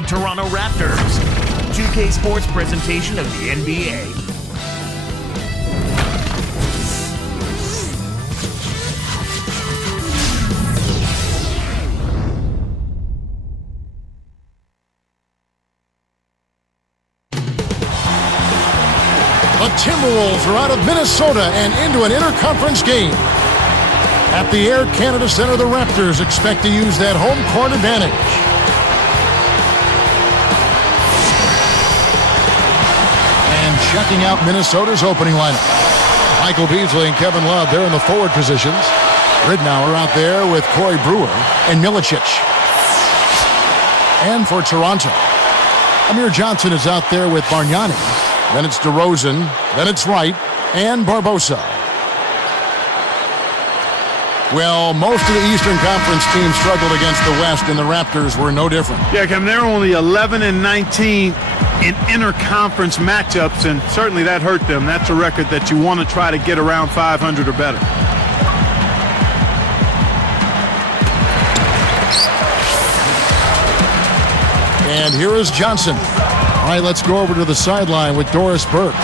the Toronto Raptors. 2K Sports presentation of the NBA. The Timberwolves are out of Minnesota and into an interconference game. At the Air Canada Centre, the Raptors expect to use that home court advantage. And checking out Minnesota's opening lineup. Michael Beasley and Kevin Love, they're in the forward positions. Ridnour out there with Corey Brewer and Milicic. And for Toronto, Amir Johnson is out there with Bargnani. Then it's DeRozan, then it's Wright, and Barbosa. Well, most of the Eastern Conference teams struggled against the West, and the Raptors were no different. Yeah, Kevin, they're only 11-19 in interconference matchups, and certainly that hurt them. That's a record that you want to try to get around 500 or better. And here is Johnson. All right, let's go over to the sideline with Doris Burke.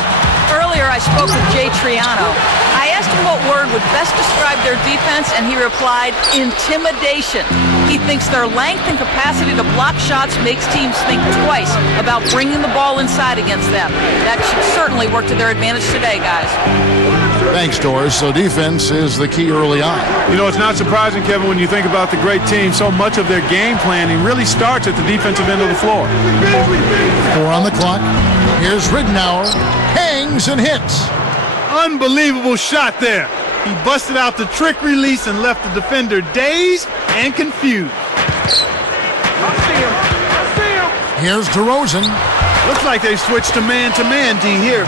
Earlier, I spoke with Jay Triano. I asked him what word would best describe their defense, and he replied, intimidation. He thinks their length and capacity to block shots makes teams think twice about bringing the ball inside against them. That should certainly work to their advantage today, guys. Thanks, Doris. So defense is the key early on. You know, it's not surprising, Kevin, when you think about the great team. So much of their game planning really starts at the defensive end of the floor. 4 on the clock. Here's Ridnour. Hangs and hits. Unbelievable shot there. He busted out the trick release and left the defender dazed and confused. Here's DeRozan. Looks like they switched to man-to-man, D, here.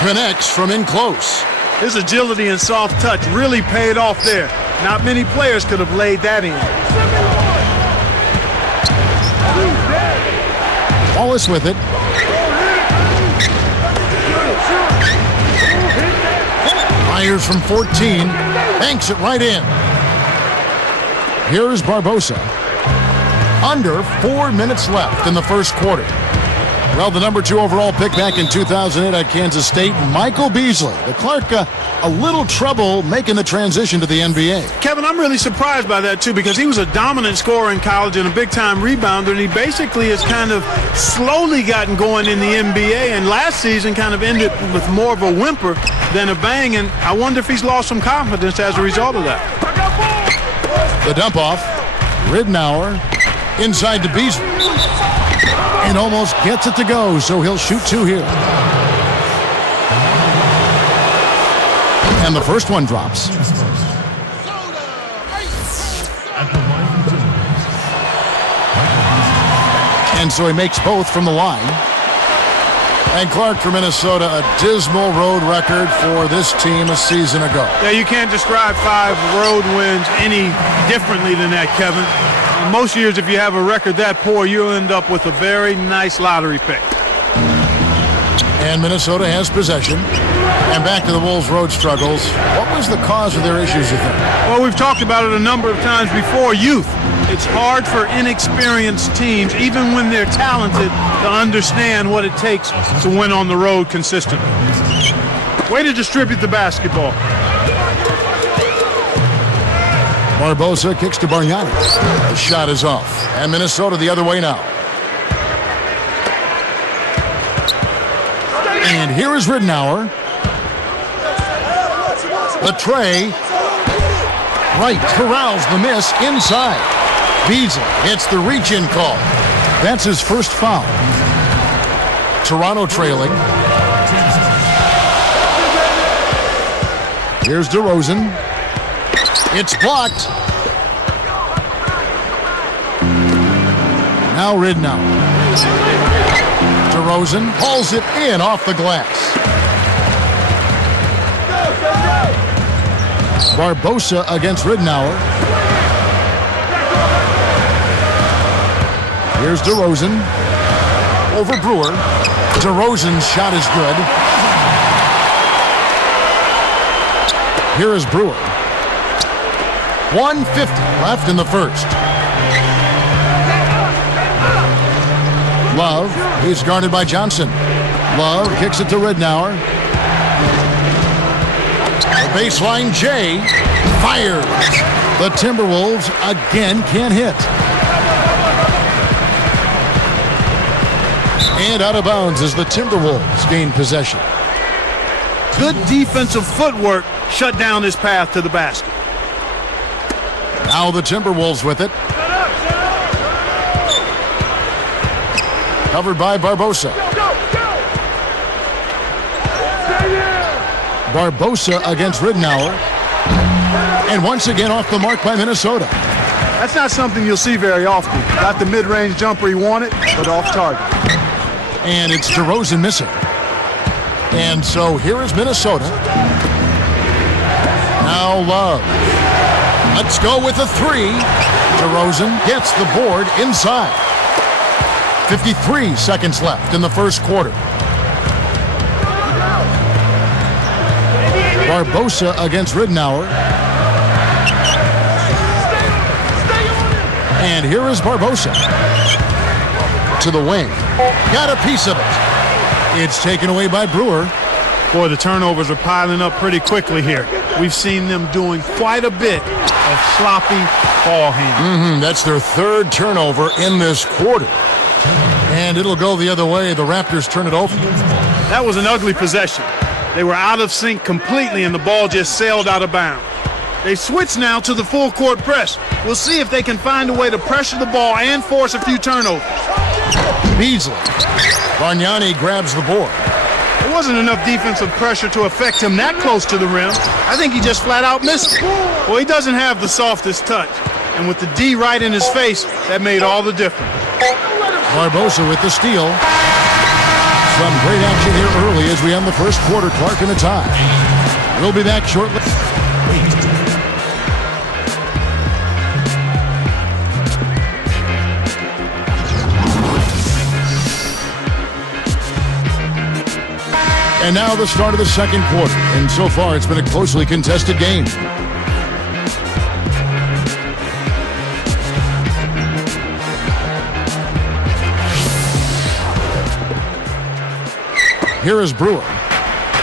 Connects from in close. His agility and soft touch really paid off there. Not many players could have laid that in. Wallace with it. Fires from 14. Banks it right in. Here's Barbosa. Under 4 minutes left in the first quarter. Well, the number 2 overall pick back in 2008 at Kansas State, Michael Beasley. The Clark, a little trouble making the transition to the NBA. Kevin, I'm really surprised by that, too, because he was a dominant scorer in college and a big-time rebounder, and he basically has kind of slowly gotten going in the NBA, and last season kind of ended with more of a whimper than a bang, and I wonder if he's lost some confidence as a result of that. The dump off. Ridnour inside to Beasley. And almost gets it to go, so he'll shoot 2 here. And the first one drops. And so he makes both from the line. And Clark for Minnesota, a dismal road record for this team a season ago. Yeah, you can't describe 5 road wins any differently than that, Kevin. Most years, if you have a record that poor, you'll end up with a very nice lottery pick. And Minnesota has possession. And back to the Wolves' road struggles. What was the cause of their issues, you think? Well, we've talked about it a number of times before. Youth. It's hard for inexperienced teams, even when they're talented, to understand what it takes to win on the road consistently. Way to distribute the basketball. Barbosa kicks to Bargnani. The shot is off. And Minnesota the other way now. And here is Ridnour. The tray. Right, corrals the miss inside. Beasley hits the reach-in call. That's his first foul. Toronto trailing. Here's DeRozan. It's blocked. Now Ridnour. DeRozan hauls it in off the glass. Barbosa against Ridnour. Here's DeRozan. Over Brewer. DeRozan's shot is good. Here is Brewer. 1:50 left in the first. Love, he's guarded by Johnson. Love kicks it to Ridnour. The baseline J fires. The Timberwolves again can't hit. And out of bounds as the Timberwolves gain possession. Good defensive footwork shut down his path to the basket. Now the Timberwolves with it. Covered by Barbosa. Barbosa against Ridnour. And once again off the mark by Minnesota. That's not something you'll see very often. Got the mid-range jumper he wanted, but off target. And it's DeRozan missing. And so here is Minnesota. Now Love. Let's go with a three. DeRozan gets the board inside. 53 seconds left in the first quarter. Barbosa against Ridnour. And here is Barbosa. To the wing. Got a piece of it. It's taken away by Brewer. Boy, the turnovers are piling up pretty quickly here. We've seen them doing quite a bit of sloppy ball handling. That's their third turnover in this quarter. And it'll go the other way. The Raptors turn it over. That was an ugly possession. They were out of sync completely, and the ball just sailed out of bounds. They switch now to the full court press. We'll see if they can find a way to pressure the ball and force a few turnovers. Beasley. Bargnani grabs the board. There wasn't enough defensive pressure to affect him that close to the rim. I think he just flat out missed it. Well, he doesn't have the softest touch. And with the D right in his face, that made all the difference. Barbosa with the steal. Some great action here early as we end the first quarter. Clark in a tie. We'll be back shortly. And now the start of the second quarter. And so far, it's been a closely contested game. Here is Brewer.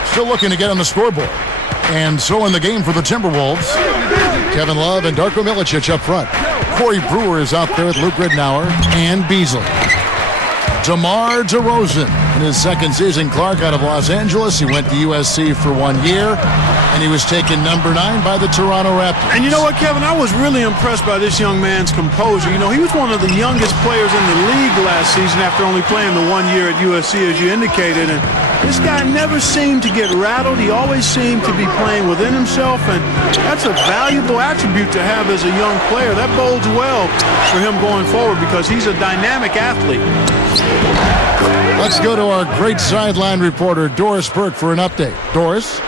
Still looking to get on the scoreboard. And so in the game for the Timberwolves, Kevin Love and Darko Milicic up front. Corey Brewer is out there with Luke Ridnour and Beasley. DeMar DeRozan in his second season. Clark out of Los Angeles. He went to USC for 1 year, and he was taken number 9 by the Toronto Raptors. And you know what, Kevin? I was really impressed by this young man's composure. You know, he was one of the youngest players in the league last season after only playing the 1 year at USC, as you indicated. And this guy never seemed to get rattled. He always seemed to be playing within himself, and that's a valuable attribute to have as a young player. That bodes well for him going forward because he's a dynamic athlete. Let's go to our great sideline reporter, Doris Burke, for an update. Doris?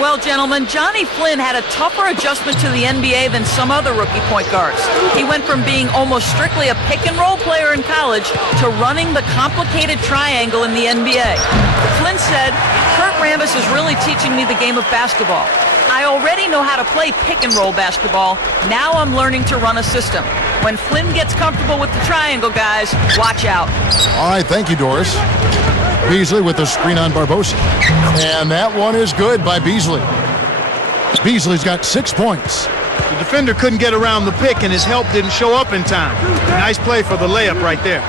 Well, gentlemen, Johnny Flynn had a tougher adjustment to the NBA than some other rookie point guards. He went from being almost strictly a pick-and-roll player in college to running the complicated triangle in the NBA. Flynn said, "Kurt Rambis is really teaching me the game of basketball. I already know how to play pick-and-roll basketball. Now I'm learning to run a system. When Flynn gets comfortable with the triangle, guys, watch out." All right, thank you, Doris. Beasley with the screen on Barbosa. And that one is good by Beasley. Beasley's got 6 points. The defender couldn't get around the pick, and his help didn't show up in time. Nice play for the layup right there.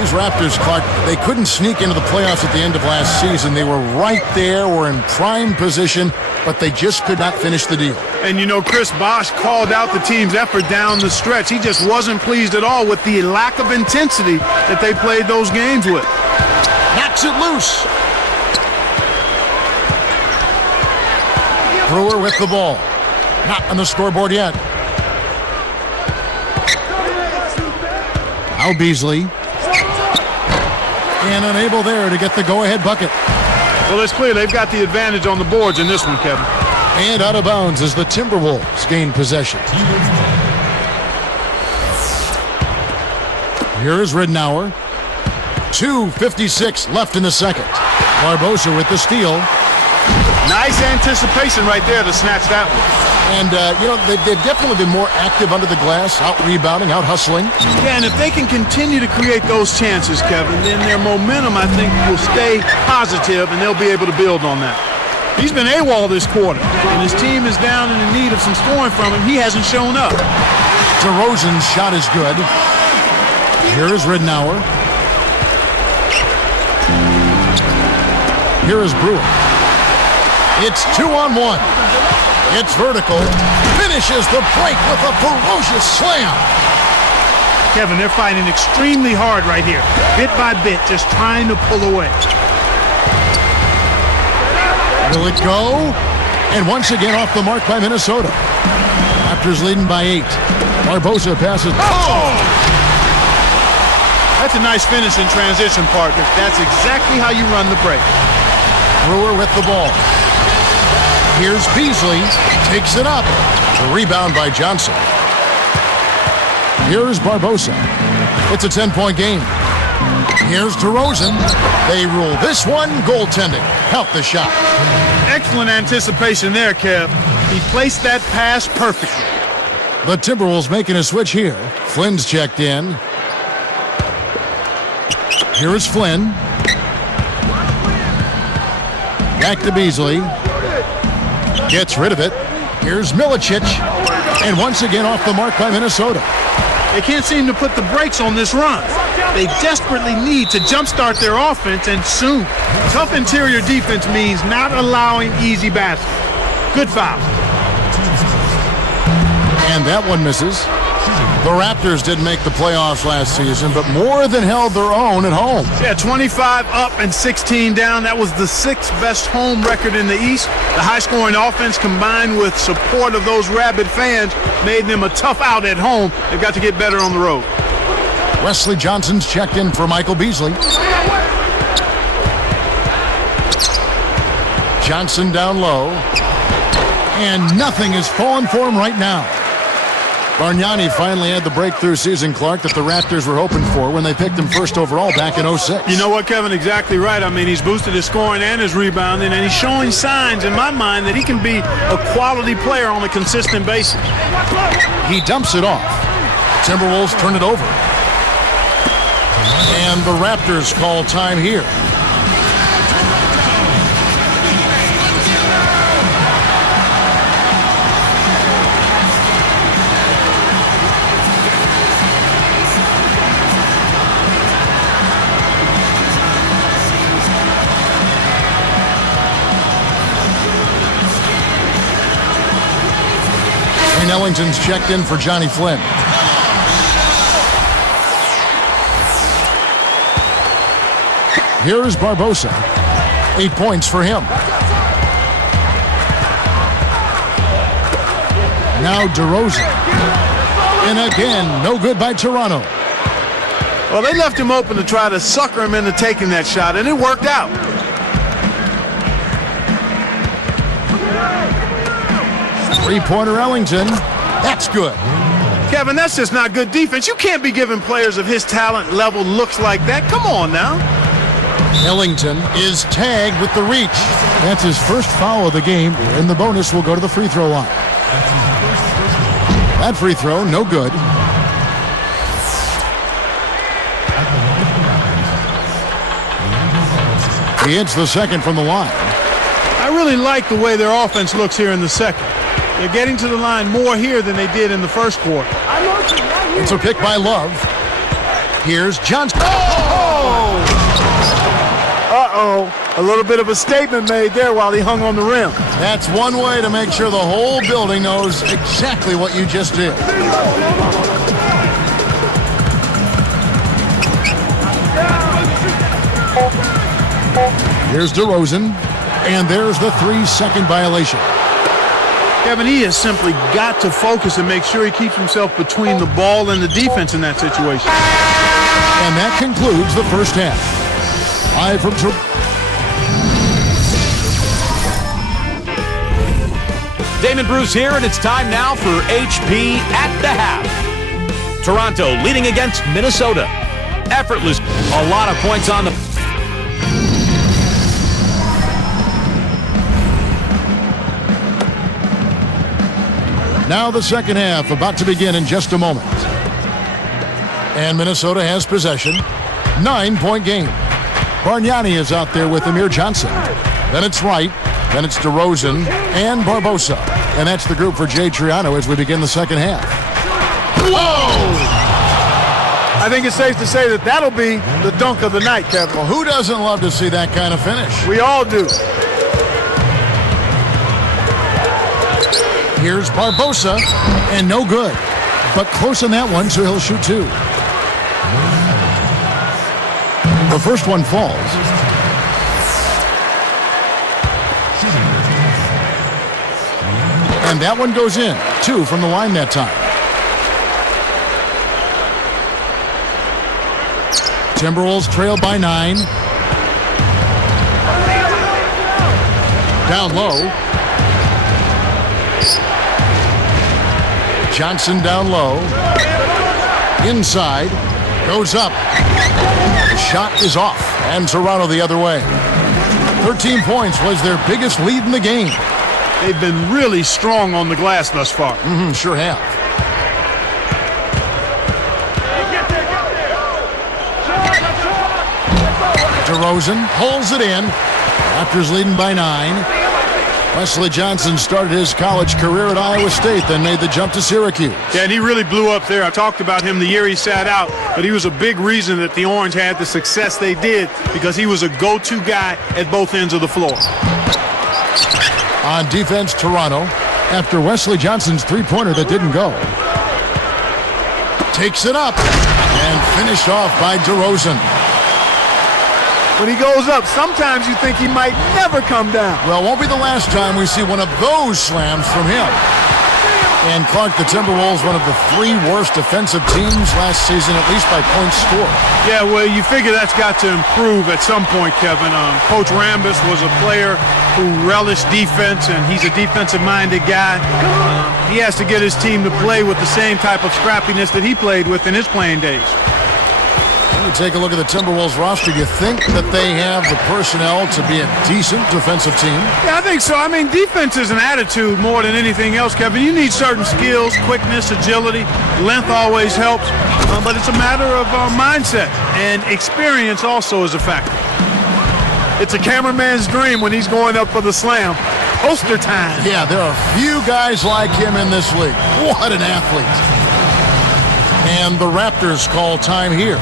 These Raptors, Clark, they couldn't sneak into the playoffs at the end of last season. They were right there, were in prime position, but they just could not finish the deal. And you know, Chris Bosh called out the team's effort down the stretch. He just wasn't pleased at all with the lack of intensity that they played those games with. Knocks it loose. Brewer with the ball. Not on the scoreboard yet. Now Beasley. And unable there to get the go-ahead bucket. Well, it's clear they've got the advantage on the boards in this one, Kevin. And out of bounds as the Timberwolves gain possession. Here is Ridnour. 2:56 left in the second. Barbosa with the steal. Nice anticipation right there to snatch that one. And, they've definitely been more active under the glass, out rebounding, out hustling. Yeah, and if they can continue to create those chances, Kevin, then their momentum, I think, will stay positive, and they'll be able to build on that. He's been AWOL this quarter, and his team is down and in need of some scoring from him. He hasn't shown up. DeRozan's shot is good. Here is Ridnour. Here is Brewer. It's 2-on-1. It's vertical. Finishes the break with a ferocious slam. Kevin, they're fighting extremely hard right here. Bit by bit, just trying to pull away. Will it go? And once again off the mark by Minnesota. Raptors leading by 8. Barbosa passes. Oh! That's a nice finish in transition, partner. That's exactly how you run the break. Brewer with the ball. Here's Beasley. Takes it up. The rebound by Johnson. Here's Barbosa. It's a 10-point game. Here's DeRozan. They rule this one goaltending. Help the shot. Excellent anticipation there, Kev. He placed that pass perfectly. The Timberwolves making a switch here. Flynn's checked in. Here is Flynn. Back to Beasley. Gets rid of it. Here's Milicic. And once again off the mark by Minnesota. They can't seem to put the brakes on this run. They desperately need to jumpstart their offense, and soon. Tough interior defense means not allowing easy baskets. Good foul. And that one misses. The Raptors didn't make the playoffs last season, but more than held their own at home. Yeah, 25 up and 16 down. That was the 6th best home record in the East. The high-scoring offense combined with support of those rabid fans made them a tough out at home. They've got to get better on the road. Wesley Johnson's checked in for Michael Beasley. Johnson down low. And nothing is falling for him right now. Bargnani finally had the breakthrough season, Clark, that the Raptors were hoping for when they picked him first overall back in 06. You know what, Kevin? Exactly right. I mean, he's boosted his scoring and his rebounding, and he's showing signs, in my mind, that he can be a quality player on a consistent basis. He dumps it off. Timberwolves turn it over. And the Raptors call time here. Ellington's checked in for Johnny Flynn. Here is Barbosa. 8 points for him. Now DeRozan. And again, no good by Toronto. Well, they left him open to try to sucker him into taking that shot, and it worked out. Three-pointer Ellington. That's good. Kevin, that's just not good defense. You can't be giving players of his talent level looks like that. Come on now. Ellington is tagged with the reach. That's his first foul of the game, and the bonus will go to the free throw line. That free throw, no good. He hits the second from the line. I really like the way their offense looks here in the second. They're getting to the line more here than they did in the first quarter. It's a pick by Love. Here's Johnson. Oh! Uh-oh. A little bit of a statement made there while he hung on the rim. That's one way to make sure the whole building knows exactly what you just did. Here's DeRozan, and there's the 3-second violation. Kevin, he has simply got to focus and make sure he keeps himself between the ball and the defense in that situation. And that concludes the first half. Live from Damon Bruce here, and it's time now for HP at the half. Toronto leading against Minnesota. Effortless. A lot of points on the... Now the second half about to begin in just a moment. And Minnesota has possession. 9-point game. Bargnani is out there with Amir Johnson. Then it's Wright. Then it's DeRozan and Barbosa. And that's the group for Jay Triano as we begin the second half. Whoa! I think it's safe to say that that'll be the dunk of the night, Kevin. Well, who doesn't love to see that kind of finish? We all do. Here's Barbosa, and no good. But close on that one, so he'll shoot two. The first one falls. And that one goes in. 2 from the line that time. Timberwolves trail by 9. Down low. Johnson down low. Inside. Goes up. The shot is off. And Toronto the other way. 13 points was their biggest lead in the game. They've been really strong on the glass thus far. Sure have. DeRozan pulls it in. Raptors leading by 9. Wesley Johnson started his college career at Iowa State, then made the jump to Syracuse. Yeah, and he really blew up there. I talked about him the year he sat out, but he was a big reason that the Orange had the success they did because he was a go-to guy at both ends of the floor. On defense, Toronto, after Wesley Johnson's three-pointer that didn't go. Takes it up and finished off by DeRozan. When he goes up, sometimes you think he might never come down. Well, it won't be the last time we see one of those slams from him. And Clark, the Timberwolves, one of the 3 worst defensive teams last season, at least by points scored. Yeah, well, you figure that's got to improve at some point, Kevin. Coach Rambis was a player who relished defense, and he's a defensive-minded guy. He has to get his team to play with the same type of scrappiness that he played with in his playing days. When you take a look at the Timberwolves roster, do you think that they have the personnel to be a decent defensive team? Yeah, I think so. I mean, defense is an attitude more than anything else, Kevin. You need certain skills, quickness, agility. Length always helps, but it's a matter of mindset, and experience also is a factor. It's a cameraman's dream when he's going up for the slam. Poster time. Yeah, there are few guys like him in this league. What an athlete. And the Raptors call time here.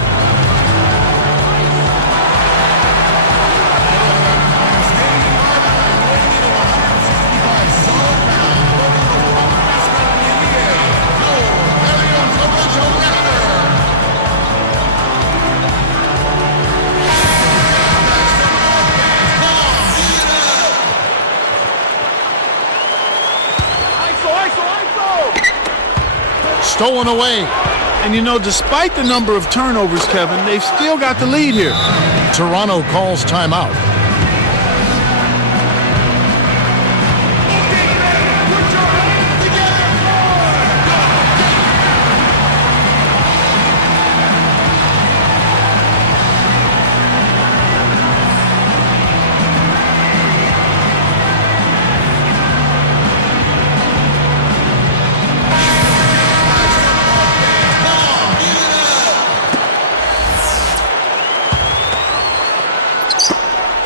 Stolen away. And you know, despite the number of turnovers, Kevin, they've still got the lead here. Toronto calls timeout.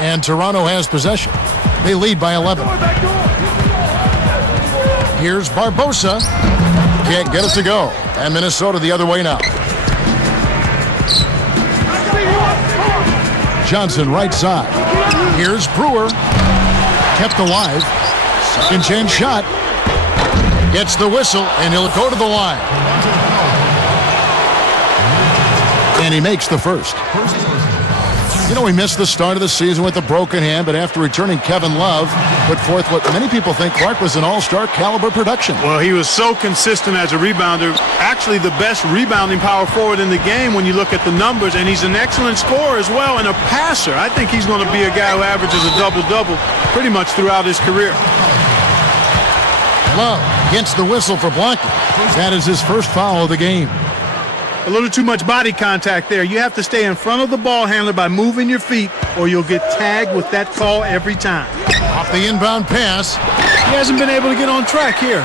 And Toronto has possession. They lead by 11. Here's Barbosa. Can't get it to go. And Minnesota the other way now. Johnson right side. Here's Brewer. Kept alive. Second chance shot. Gets the whistle, and he'll go to the line. And he makes the first. You know, he missed the start of the season with a broken hand, but after returning, Kevin Love put forth what many people think Clark was an all-star caliber production. Well, he was so consistent as a rebounder, actually the best rebounding power forward in the game when you look at the numbers, and he's an excellent scorer as well and a passer. I think he's going to be a guy who averages a double-double pretty much throughout his career. Love gets the whistle for blocking. That is his first foul of the game. A little too much body contact there. You have to stay in front of the ball handler by moving your feet, or you'll get tagged with that call every time. Off the inbound pass. He hasn't been able to get on track here.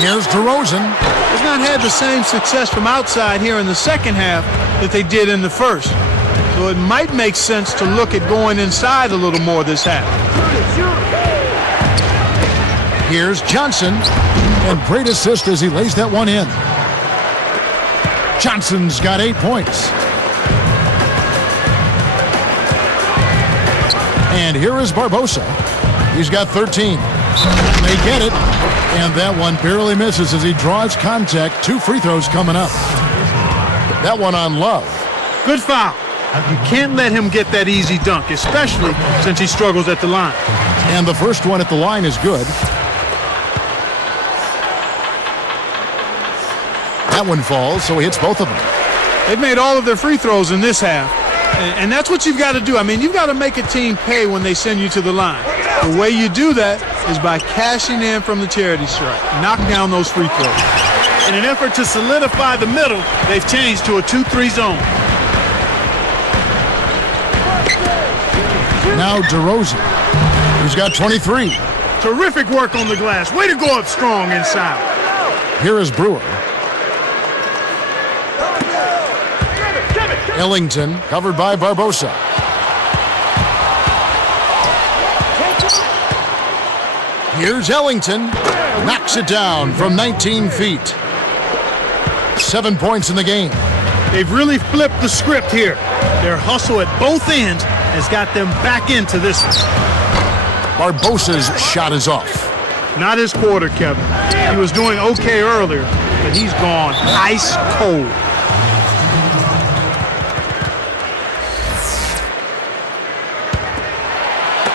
Here's DeRozan. They've not had the same success from outside here in the second half that they did in the first. So it might make sense to look at going inside a little more this half. Here's Johnson. And great assist as he lays that one in. Johnson's got 8 points. And here is Barbosa. He's got 13. They get it. And that one barely misses as he draws contact. 2 free throws coming up. That one on Love. Good foul. You can't let him get that easy dunk, especially since he struggles at the line. And the first one at the line is good. That one falls, so he hits both of them. They've made all of their free throws in this half. And that's what you've got to do. I mean, you've got to make a team pay when they send you to the line. The way you do that is by cashing in from the charity stripe. Knock down those free throws. In an effort to solidify the middle, they've changed to a 2-3 zone. Now DeRozan. He's got 23. Terrific work on the glass. Way to go up strong inside. Here is Brewer. Ellington, covered by Barbosa. Here's Ellington. Knocks it down from 19 feet. 7 points in the game. They've really flipped the script here. Their hustle at both ends has got them back into this one. Barbosa's shot is off. Not his quarter, Kevin. He was doing okay earlier, but he's gone ice cold.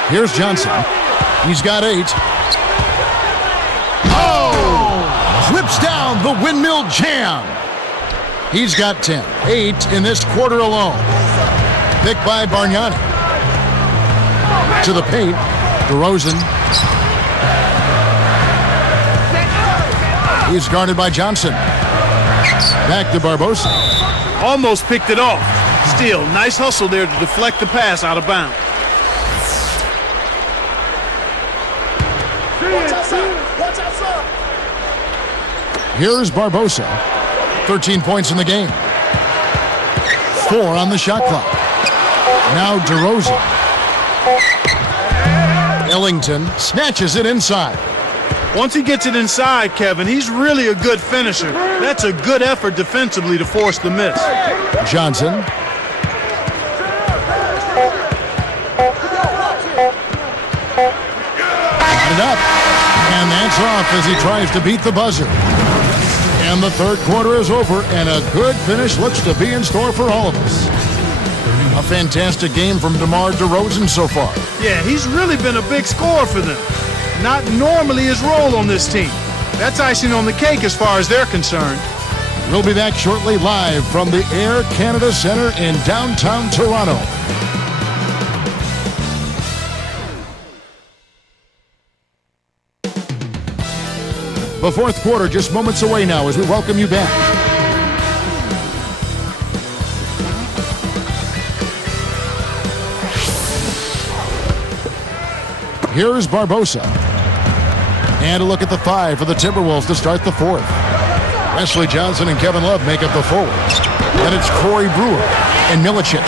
Here's Johnson. He's got 8. Oh! Whips down the windmill jam. He's got 10. 8 in this quarter alone. Picked by Bargnani. To the paint. DeRozan. He's guarded by Johnson. Back to Barbosa. Almost picked it off. Still, nice hustle there to deflect the pass out of bounds. Here's Barbosa. 13 points in the game. 4 on the shot clock. Now DeRozan. Ellington snatches it inside. Once he gets it inside, Kevin, he's really a good finisher. That's a good effort defensively to force the miss. Johnson. Got it up. And that's off as he tries to beat the buzzer. And the third quarter is over, and a good finish looks to be in store for all of us. A fantastic game from DeMar DeRozan so far. Yeah, he's really been a big scorer for them. Not normally his role on this team. That's icing on the cake as far as they're concerned. We'll be back shortly live from the Air Canada Centre in downtown Toronto. The fourth quarter just moments away now as we welcome you back. Here's Barbosa. And a look at the 5 for the Timberwolves to start the fourth. Wesley Johnson and Kevin Love make up the forwards. Then it's Corey Brewer and Milicic.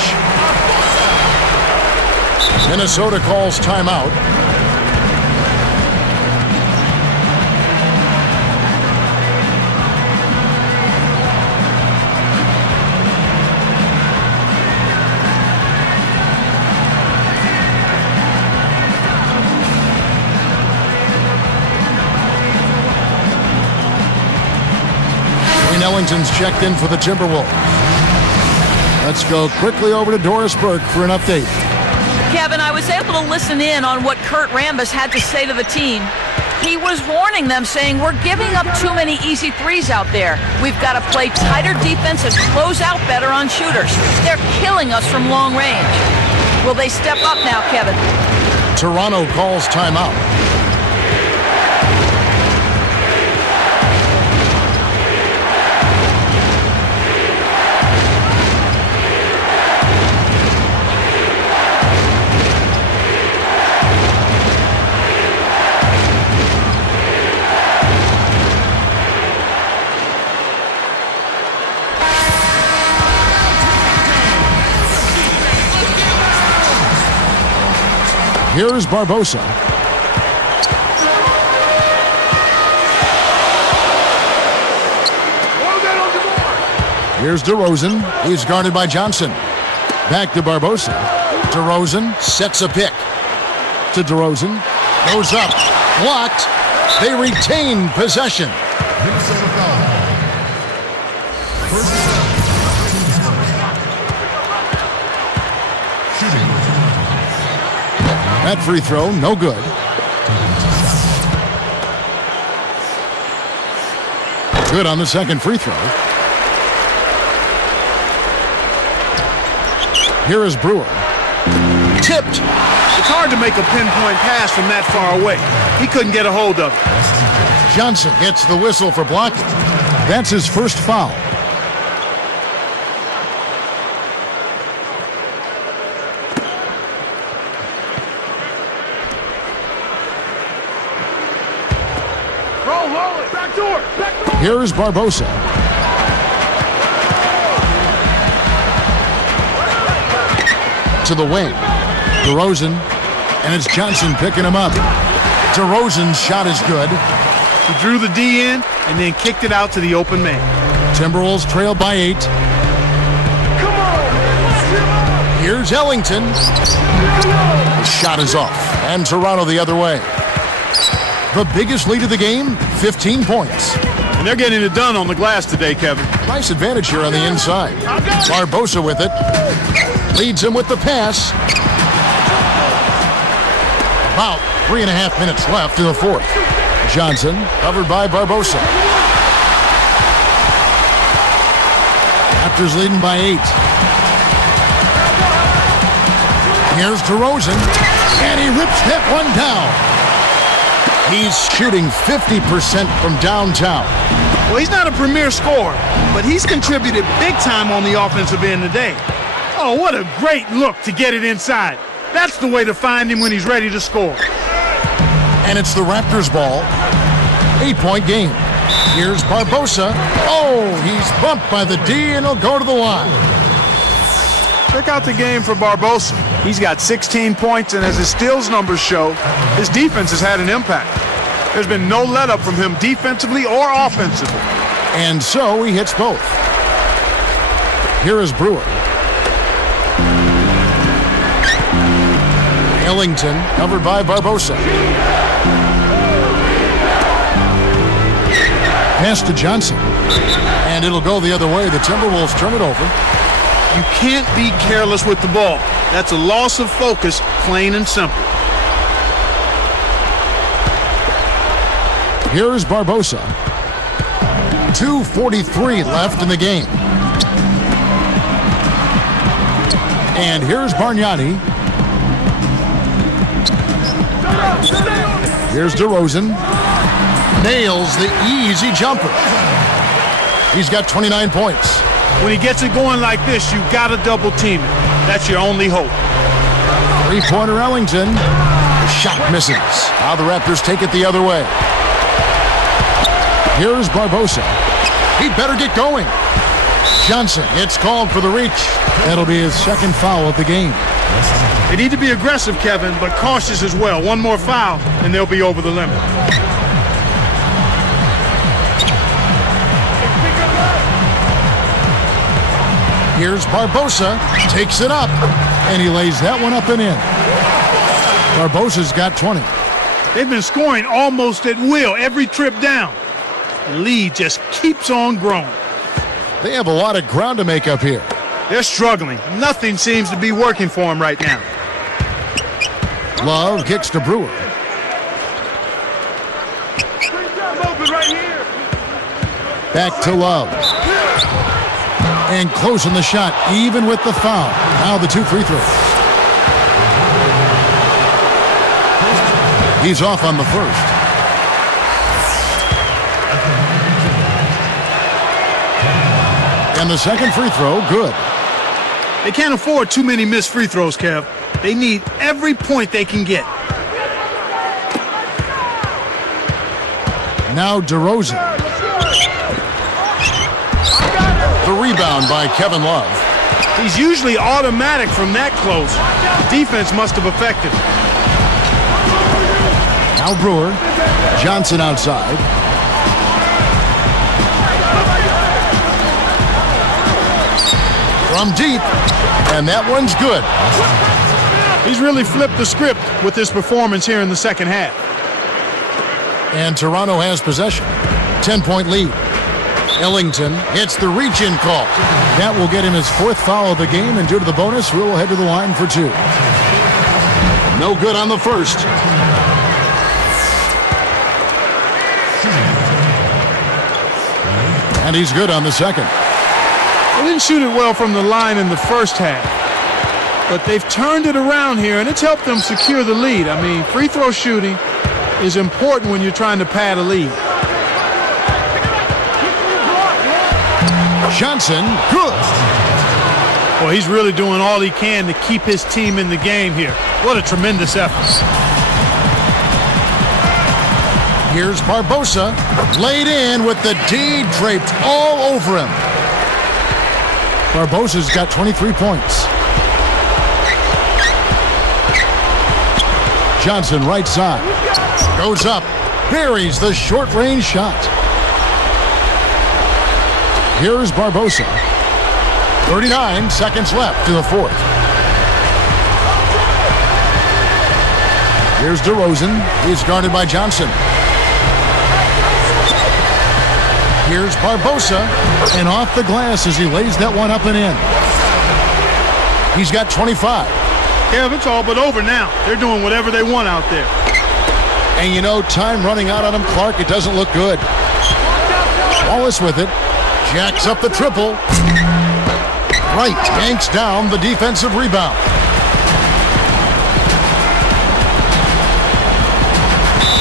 Minnesota calls timeout. Ellington's checked in for the Timberwolves. Let's go quickly over to Doris Burke for an update. Kevin, I was able to listen in on what Kurt Rambis had to say to the team. He was warning them, saying, we're giving up too many easy threes out there. We've got to play tighter defense and close out better on shooters. They're killing us from long range. Will they step up now, Kevin? Toronto calls timeout. Here's Barbosa. Here's DeRozan. He's guarded by Johnson. Back to Barbosa. DeRozan sets a pick. To DeRozan. Goes up. Blocked. They retain possession. That free throw, no good. Good on the second free throw. Here is Brewer. Tipped. It's hard to make a pinpoint pass from that far away. He couldn't get a hold of it. Johnson gets the whistle for blocking. That's his first foul. Roll it. Back door. Here is Barbosa. To the wing. DeRozan. And it's Johnson picking him up. DeRozan's shot is good. He drew the D in and then kicked it out to the open man. Timberwolves trail by 8. Come on. Here's Ellington. The shot is off. And Toronto the other way. The biggest lead of the game, 15 points. And they're getting it done on the glass today, Kevin. Nice advantage here on the inside. Barbosa with it. Leads him with the pass. About 3.5 minutes left in the fourth. Johnson covered by Barbosa. Raptors leading by 8. Here's DeRozan. And he rips that one down. He's shooting 50% from downtown. Well, he's not a premier scorer, but he's contributed big time on the offensive end today. Oh, what a great look to get it inside. That's the way to find him when he's ready to score. And it's the Raptors ball. 8-point game. Here's Barbosa. Oh, he's bumped by the D and he'll go to the line. Check out the game for Barbosa. He's got 16 points, and as his steals numbers show, his defense has had an impact. There's been no let-up from him defensively or offensively. And so he hits both. Here is Brewer. Ellington covered by Barbosa. Pass to Johnson. And it'll go the other way. The Timberwolves turn it over. You can't be careless with the ball. That's a loss of focus, plain and simple. Here is Barbosa. 2:43 left in the game. And here's Bargnani. Here's DeRozan. Nails the easy jumper. He's got 29 points. When he gets it going like this, you got to double team it. That's your only hope. Three-pointer Ellington. The shot misses. Now the Raptors take it the other way. Here's Barbosa. He better get going. Johnson gets called for the reach. That'll be his second foul of the game. They need to be aggressive, Kevin, but cautious as well. One more foul, and they'll be over the limit. Here's Barbosa. Takes it up. And he lays that one up and in. Barbosa's got 20. They've been scoring almost at will every trip down. The lead just keeps on growing. They have a lot of ground to make up here. They're struggling. Nothing seems to be working for them right now. Love kicks to Brewer. Back to Love. And closing the shot, even with the foul. Now the 2 free throws. He's off on the first. And the second free throw, good. They can't afford too many missed free throws, Kev. They need every point they can get. Now DeRozan. The rebound by Kevin Love. He's usually automatic from that close. Defense must have affected him. Now Brewer. Johnson outside. From deep. And that one's good. He's really flipped the script with this performance here in the second half. And Toronto has possession. 10-point lead. Ellington hits the reach-in call. That will get him his 4th foul of the game, and due to the bonus, we'll head to the line for 2. No good on the first. And he's good on the second. They didn't shoot it well from the line in the first half, but they've turned it around here, and it's helped them secure the lead. I mean, free throw shooting is important when you're trying to pad a lead. Johnson, good. Well, he's really doing all he can to keep his team in the game here. What a tremendous effort. Here's Barbosa, laid in with the D draped all over him. Barbosa's got 23 points. Johnson right side. Goes up, buries the short-range shot. Here's Barbosa. 39 seconds left to the 4th. Here's DeRozan. He's guarded by Johnson. Here's Barbosa. And off the glass as he lays that one up and in. He's got 25. Kev, it's all but over now. They're doing whatever they want out there. And you know, time running out on him, Clark. It doesn't look good. Wallace with it. Jacks up the triple. Right, yanks down the defensive rebound.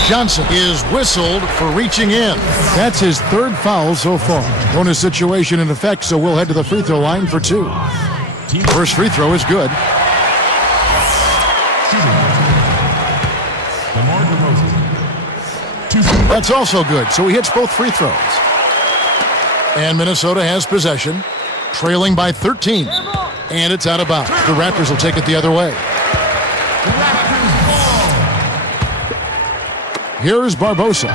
Johnson is whistled for reaching in. That's his 3rd foul so far. Bonus situation in effect, so we'll head to the free throw line for 2. First free throw is good. That's also good, so he hits both free throws. And Minnesota has possession, trailing by 13. And it's out of bounds. The Raptors will take it the other way. Here's Barbosa.